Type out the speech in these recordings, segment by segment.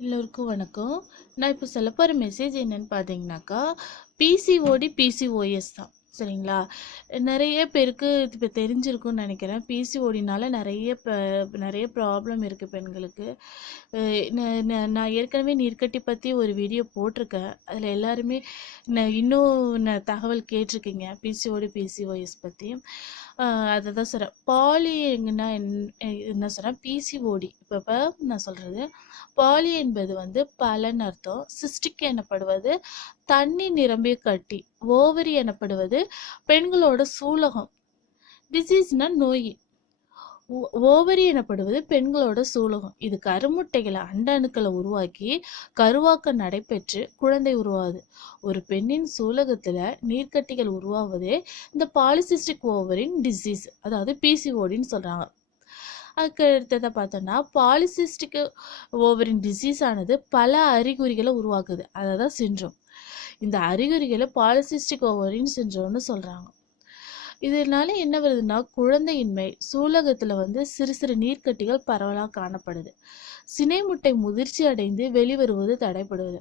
எல்லோருக்கும் வணக்கம். நான் இப்போ சொல்ல போகிற மெசேஜ் என்னன்னு பார்த்தீங்கன்னாக்கா, பிசிஓடி, பிசிஓஎஸ் தான். சரிங்களா? நிறைய பேருக்கு இது இப்போ தெரிஞ்சிருக்கும்னு நினைக்கிறேன். பிசிஓடினால நிறைய ப்ராப்ளம் இருக்குது பெண்களுக்கு. நான் ஏற்கனவே நீர்க்கட்டி பற்றி ஒரு வீடியோ போட்டிருக்கேன். அதில் எல்லாருமே இன்னும் தகவல் கேட்டிருக்கீங்க பிசிஓடி, பிசிஓஎஸ் பற்றி. அதை தான் சொல்கிறேன். பாலின்னா என்ன சொல்கிறேன், பிசிஓடி. இப்போ நான் சொல்கிறது பாலி என்பது பலன் அர்த்தம். சிஸ்டிக் எனப்படுவது தண்ணி நிரம்பிய கட்டி. ஓவரி எனப்படுவது பெண்களோட சூலகம். டிசீஸ்னா நோய். ஓவரி எனப்படுவது பெண்களோட சூலகம். இது கருமுட்டைகளை அண்ட அணுக்களை உருவாக்கி கருவாக்க நடைபெற்று குழந்தை உருவாகுது. ஒரு பெண்ணின் சூலகத்துல நீர்க்கட்டிகள் உருவாவதே இந்த பாலிசிஸ்டிக் ஓவரின் டிசீஸ், அதாவது பிசிஓடின்னு சொல்றாங்க. அதுக்கு அடுத்ததை பார்த்தோன்னா, பாலிசிஸ்டிக் ஓவரின் டிசீஸ் ஆனது பல அறிகுறிகளை உருவாக்குது, அதான் சிண்ட்ரோம். இந்த அறிகுறிகளை பாலிசிஸ்டிக் ஓவரின் சிண்ட்ரோம்னு சொல்றாங்க. இதனால என்ன வருதுன்னா, குழந்தையின்மை, சூலகத்துல சிறு சிறு நீர்க்கட்டிகள் பரவலாக காணப்படுது. சினை முட்டை முதிர்ச்சி அடைந்து வெளிவருவது தடைப்படுவது.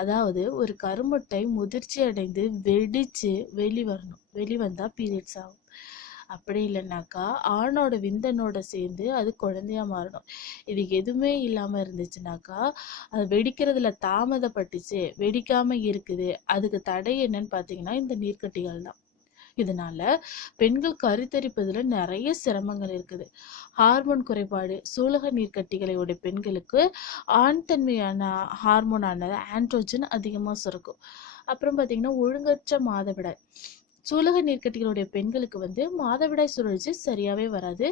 அதாவது ஒரு கருமுட்டை முதிர்ச்சி அடைந்து வெடிச்சு வெளிவரணும். வெளிவந்தா பீரியட்ஸ் ஆகும். அப்படி இல்லைன்னாக்கா ஆணோட விந்தனோட சேர்ந்து அது குழந்தையா மாறணும். இது எதுவுமே இல்லாம இருந்துச்சுனாக்கா அது வெடிக்கிறதுல தாமதப்பட்டுச்சு, வெடிக்காம இருக்குது. அதுக்கு தடை என்னன்னு பார்த்தீங்கன்னா இந்த நீர்க்கட்டிகள் தான். இதனால பெண்கள் கருத்தரிப்பதுல நிறைய சிரமங்கள் இருக்குது. ஹார்மோன் குறைபாடு, சூலக நீர்க்கட்டிகளை உடைய பெண்களுக்கு ஆண் தன்மையான ஹார்மோனான ஆண்ட்ரோஜன் அதிகமா சுரக்கும். அப்புறம் பார்த்தீங்கன்னா ஒழுங்கற்ற மாதவிடாய். சூலக நீர்க்கட்டிகளுடைய பெண்களுக்கு மாதவிடாய் சுழற்சி சரியாவே வராது.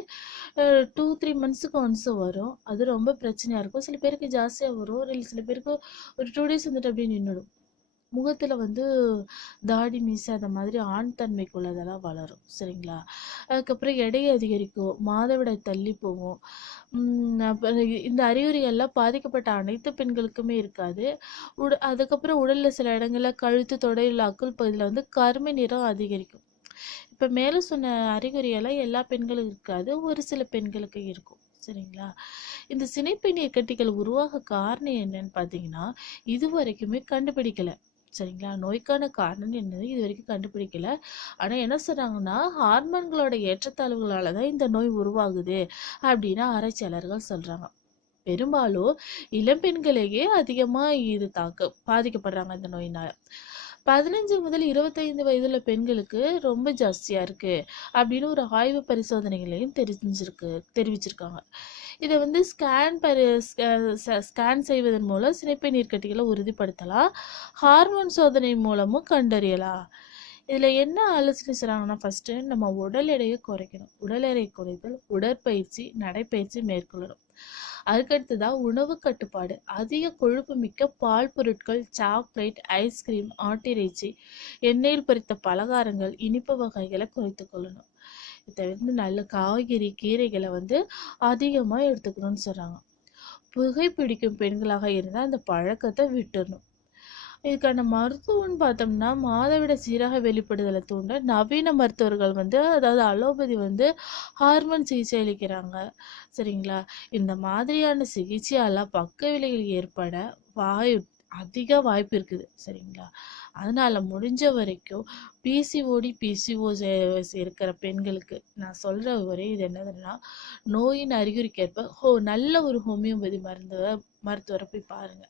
2-3 மந்த்ஸுக்கு ஒன்ஸ் வரும். அது ரொம்ப பிரச்சனையா இருக்கும். சில பேருக்கு ஜாஸ்தியா வரும், இல்லை சில பேருக்கு ஒரு 2 டேஸ் அப்படியே நின்றுடும். முகத்துல தாடி மீசை அந்த மாதிரி ஆண் தன்மைக்குள்ளதெல்லாம் வளரும். சரிங்களா? அதுக்கப்புறம் எடை அதிகரிக்கும், மாதவிடாய் தள்ளி போகும். அப்புறம் இந்த அறிகுறிகள்லாம் பாதிக்கப்பட்ட அனைத்து பெண்களுக்குமே இருக்காது. அதுக்கப்புறம் உடல்ல சில இடங்கள்ல கழுத்து, தொடையில், அக்குள் பகுதியில் கருமை நிறம் அதிகரிக்கும். இப்ப மேல சொன்ன அறிகுறியெல்லாம் எல்லா பெண்களுக்கும் இருக்காது, ஒரு சில பெண்களுக்கு இருக்கும். சரிங்களா? இந்த சினைப்பை நீர்க்கட்டிகள் உருவாக காரணம் என்னன்னு பார்த்தீங்கன்னா இது வரைக்குமே கண்டுபிடிக்கல. சரிங்களா? நோய்க்கான காரணம் என்னது இது வரைக்கும் கண்டுபிடிக்கல. ஆனா என்ன சொல்றாங்கன்னா, ஹார்மோன்களோட ஏற்றத்தாழ்வுகளால தான் இந்த நோய் உருவாகுது அப்படின்னு ஆராய்ச்சியாளர்கள் சொல்றாங்க. பெரும்பாலும் இளம்பெண்களையே அதிகமா இது பாதிக்கப்படுறாங்க இந்த நோயினால. 15 முதல் 25 வயதுள்ள பெண்களுக்கு ரொம்ப ஜாஸ்தியா இருக்கு அப்படின்னு ஒரு ஆய்வு பரிசோதனைகளையும் தெரிவிச்சிருக்காங்க. இதை ஸ்கேன் செய்வதன் மூலம் சினைப்பை நீர்க்கட்டிகளை உறுதிப்படுத்தலாம். ஹார்மோன் சோதனை மூலமும் கண்டறியலாம். இதுல என்ன ஆலோசனை செய்றாங்கன்னா, ஃபர்ஸ்ட் நம்ம உடல் எடையை குறைக்கணும். உடல் எடை குறைத்தல், உடற்பயிற்சி, நடைப்பயிற்சி மேற்கொள்ளணும். அதுக்கடுத்ததா உணவு கட்டுப்பாடு. அதிக கொழுப்பு மிக்க பால் பொருட்கள், சாக்லேட், ஐஸ்கிரீம், ஆட்டிறைச்சி, எண்ணெயில் பொரித்த பலகாரங்கள், இனிப்பு வகைகளை குறைத்து கொள்ளணும். இதை நல்ல காய்கறி, கீரைகளை அதிகமா எடுத்துக்கணும்னு சொல்றாங்க. புகைப்பிடிக்கும் பெண்களாக இருந்தால் அந்த பழக்கத்தை விட்டுறணும். இதுக்கான மருத்துவம்னு பார்த்தோம்னா, மாதவிடாய் சீராக வெளிப்படுதலை தூண்ட நவீன மருத்துவர்கள் அதாவது அலோபதி ஹார்மோன் சிகிச்சை அளிக்கிறாங்க. சரிங்களா? இந்த மாதிரியான சிகிச்சையால பக்க விளைவுகள் ஏற்பட அதிக வாய்ப்பு இருக்குது. சரிங்களா? அதனால முடிஞ்ச வரைக்கும் பிசிஓடி, பிசிஓஎஸ் இருக்கிற பெண்களுக்கு நான் சொல்ற ஒரே இது என்னதுன்னா, நோயின் அறிகுறிக்கேற்ப நல்ல ஒரு ஹோமியோபதி மருத்துவரை போய் பாருங்க.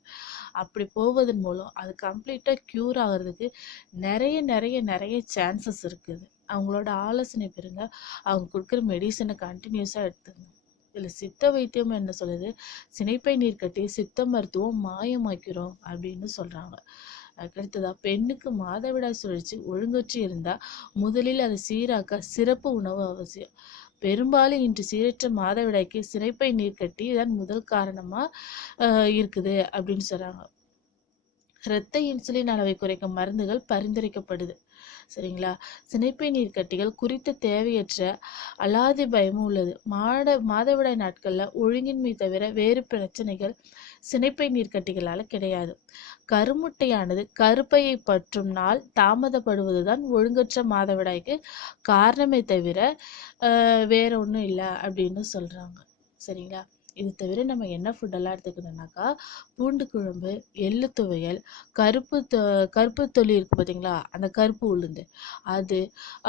அப்படி போவதன் மூலம் அது கம்ப்ளீட்டா க்யூர் ஆகிறதுக்கு நிறைய நிறைய நிறைய சான்சஸ் இருக்குது. அவங்களோட ஆலோசனை பெறுங்க. அவங்க கொடுக்குற மெடிசனை கண்டினியூஸா எடுத்துங்க. இதுல சித்த வைத்தியம் என்ன சொல்லுது, சினைப்பை நீர்க்கட்டி சித்த மருத்துவம் மாயமாக்கிறோம் அப்படின்னு சொல்றாங்க. அதுக்கடுத்ததா பெண்ணுக்கு மாதவிடாய் சுழற்சி ஒழுங்கற்று இருந்தா முதலில் அதை சீராக்க சிறப்பு உணவு அவசியம். பெரும்பாலும் இன்று சீரற்ற மாதவிடாய்க்கு சினைப்பை நீர்க்கட்டி தான் முதல் காரணமா இருக்குது அப்படின்னு சொல்றாங்க. இரத்த இன்சுலின் அளவை குறைக்கும் மருந்துகள் பரிந்துரைக்கப்படுது. சரிங்களா? சினைப்பை நீர்க்கட்டிகள் குறித்த தேவையற்ற அலாதி பயமும் உள்ளது. மாதவிடாய் நாட்கள்ல ஒழுங்கின்மை தவிர வேறு பிரச்சனைகள் சினைப்பை நீர்க்கட்டிகளால கிடையாது. கருமுட்டையானது கருப்பையை பற்றும் நாள் தாமதப்படுவதுதான் ஒழுங்கற்ற மாதவிடாய்க்கு காரணமே தவிர வேற ஒன்றும் இல்லை அப்படின்னு சொல்றாங்க. சரிங்களா? இது தவிர நம்ம என்ன ஃபுட்டெல்லாம் எடுத்துக்கணும்னாக்கா, பூண்டு குழம்பு, எள்ளு துவையல், கருப்பு தொலி இருக்கு பார்த்தீங்களா? அந்த கருப்பு உளுந்து. அது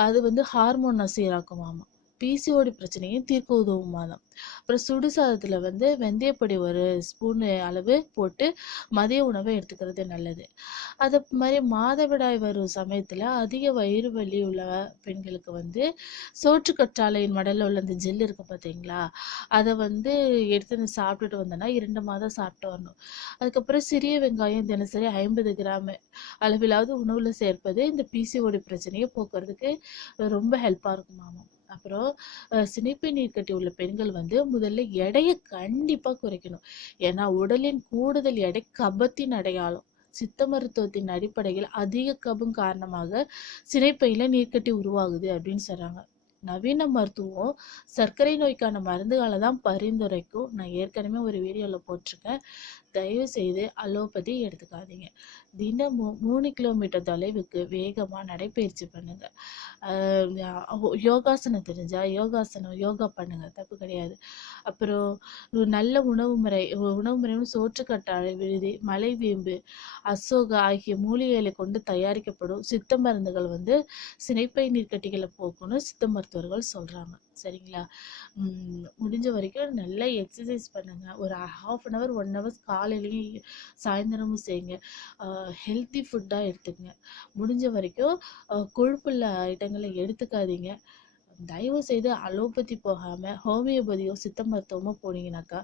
அது வந்து ஹார்மோன சீராக்குமாமா. பிசிஓடி பிரச்சனையும் தீர்க்க உதவுமாம். அப்புறம் சுடு சாதத்துல வந்து வெந்தயப்பொடி ஒரு ஸ்பூன் அளவு போட்டு மதிய உணவை எடுத்துக்கிறது நல்லது. அது மாதிரி மாதவிடாய் வரும் சமயத்துல அதிக வயிறு வலி உள்ள பெண்களுக்கு வந்து சோற்றுக்கற்றாழையின் மடல்ல உள்ள அந்த ஜெல் இருக்கு பார்த்தீங்களா? அதை வந்து எடுத்து சாப்பிட்டுட்டு வந்தோன்னா 2 மாதம் சாப்பிட்டு வரணும். அதுக்கப்புறம் சிறிய வெங்காயம் தினசரி 50 கிராம் அளவிலாவது உணவுல சேர்ப்பது இந்த பிசிஓடி பிரச்சனையை போக்குறதுக்கு ரொம்ப ஹெல்ப்பா இருக்குமாமா. அப்புறம் சினைப்பை நீர்க்கட்டி உள்ள பெண்கள் வந்து முதல்ல எடையை கண்டிப்பா குறைக்கணும். ஏன்னா உடலின் கூடுதல் எடை கபத்தின் அடையாளம். சித்த மருத்துவத்தின் அடிப்படையில் அதிக கபம் காரணமாக சினைப்பையில நீர்க்கட்டி உருவாகுது அப்படின்னு சொல்றாங்க. நவீன மருத்துவம் சர்க்கரை நோய்க்கான மருந்துகளை தான் பரிந்துரைக்கும். நான் ஏற்கனவே ஒரு வீடியோல போட்டிருக்கேன். தயவு செய்து அலோபதி எடுத்துக்காதீங்க. தினமும் 3 கிலோமீட்டர் தொலைவுக்கு வேகமா நடைப்பயிற்சி பண்ணுங்க. யோகாசனம் தெரிஞ்சா யோகா பண்ணுங்க, தப்பு கிடையாது. அப்புறம் ஒரு நல்ல உணவு முறையும் சோற்றுக்கற்றாழை விழுதி, மலைவேம்பு, அசோகா ஆகிய மூலிகைகளை கொண்டு தயாரிக்கப்படும் சித்த மருந்துகள் வந்து சினைப்பை நீர்க்கட்டிகளை போக்குன்னு சித்த மருத்துவர்கள் சொல்றாங்க. சரிங்களா? முடிஞ்ச வரைக்கும் நல்லா எக்ஸசைஸ் பண்ணுங்க. ஒரு 1/2 1 ஹவர்ஸ் காலையிலையும் சாயந்தரமும் செய்யுங்க. ஹெல்த்தி ஃபுட்டாக எடுத்துக்கங்க. முடிஞ்ச வரைக்கும் கொழுப்புள்ள ஐட்டங்களை எடுத்துக்காதீங்க. தயவு செய்து அலோபதி போகாம ஹோமியோபதியோ சித்த மருத்துவமோ போனீங்கன்னாக்கா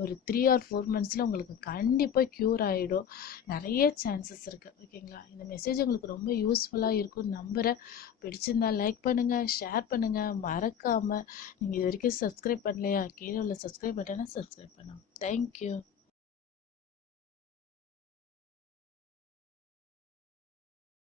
ஒரு 3 or 4 monthsல உங்களுக்கு கண்டிப்பா க்யூர் ஆயிடும். நிறைய சான்சஸ் இருக்கு. ஓகேங்களா? இந்த மெசேஜ் உங்களுக்கு ரொம்ப யூஸ்ஃபுல்லா இருக்கும்னு நம்புறேன். பிடிச்சிருந்தா லைக் பண்ணுங்க, ஷேர் பண்ணுங்க. மறக்காம நீங்க இது வரைக்கும் சப்ஸ்கிரைப் பண்ணலையா? கீழே உள்ள சப்ஸ்கிரைப் பட்டனை சப்ஸ்கிரைப் பண்ணுங்க. தேங்க்யூ.